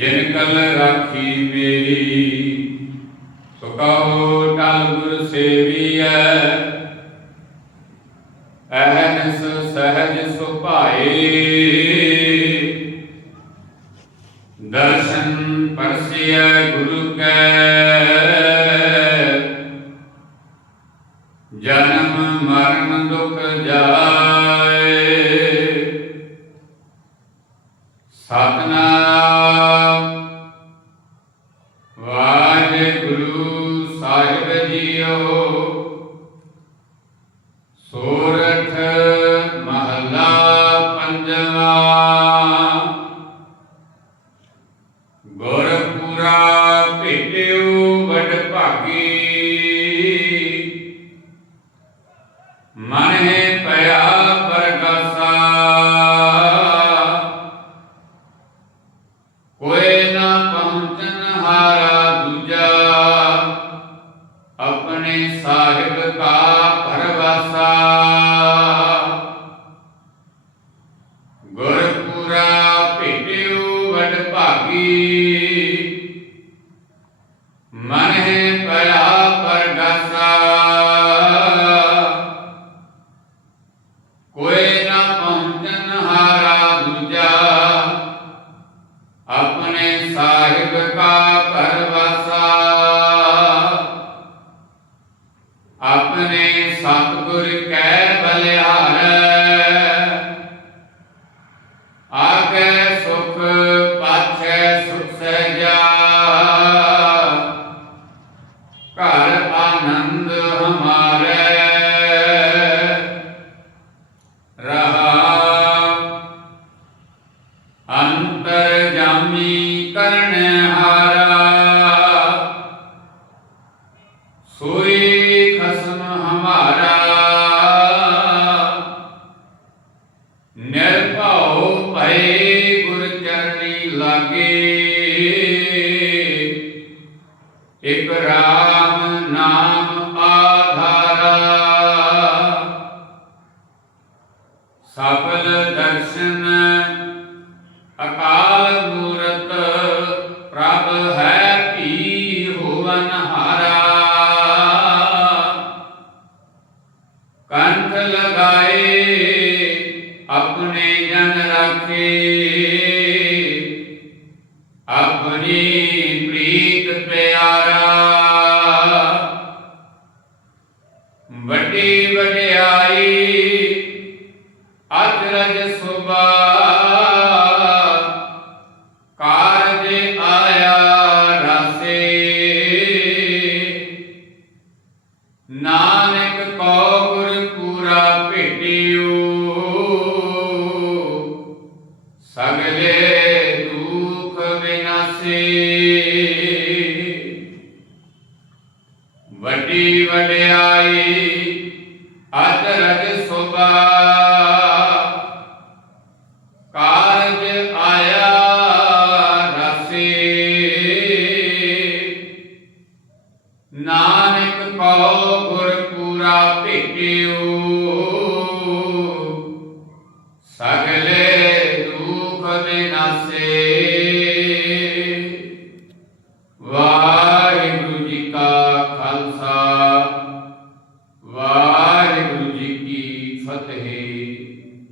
ਜਿਨ ਕਲ ਰਾਖੀ ਮੇਰੀ, ਸੋ ਕਹੋ ਟਲ ਗੁਰ ਸੇਵੀਐ। ਅਹਨਸ ਸਹਜ ਸੁਭਾਏ। ਦਰਸ਼ਨ ਪਰਸਿਐ ਗੁਰੂ ਕੈ। ਜਨਮ ਮਰਨ ਦੁਖ ਜਾਏ। ਸਤਨਾਮ ਸੋਰਠ ਮਹਲਾ ਪੰਜਵਾ। ਗੁਰਪੂਰਾ ਆਪਣੇ ਸਤਿਗੁਰ ਕੈ ਬਲਿਹਾਰੈ। ਆਗੇ ਸੁਖ, ਪਾਛੈ ਸੁਖ ਸਹਿਜਾ ਘਰ ਆਨੰਦ ਹਮਾਰੇ। ਰਹਾ ਅੰਤਰ ਜਾਮੀ ਕਰਨ ਇਕ ਰਾਮ ਨਾਮ ਆਧਾਰਾ। ਸਫਲ ਦਰਸ਼ਨ ਅਕਾਲ ਮੂਰਤ, ਪ੍ਰਭ ਹੈ ਭੀ ਹੋਵਨ ਹਾਰਾ। ਕੰਠ ਲਗਾਏ, ਆਪਣੇ ਜਨ ਰਾਖੇ। ਆਪਣੀ ਵੱਡੀ ਵਡਿਆਈ ਅਚਰਜ ਸੁਭਾ ਕਾਰਜ ਆਇਆ ਨਾਨਕ ਕੋ ਪੂਰਾ ਭੇਟਿਓ ਸਗਲੇ ਦੁਖ ਵਿਨਾਸੇ ਅਚਰਜ ਸੁਭਾ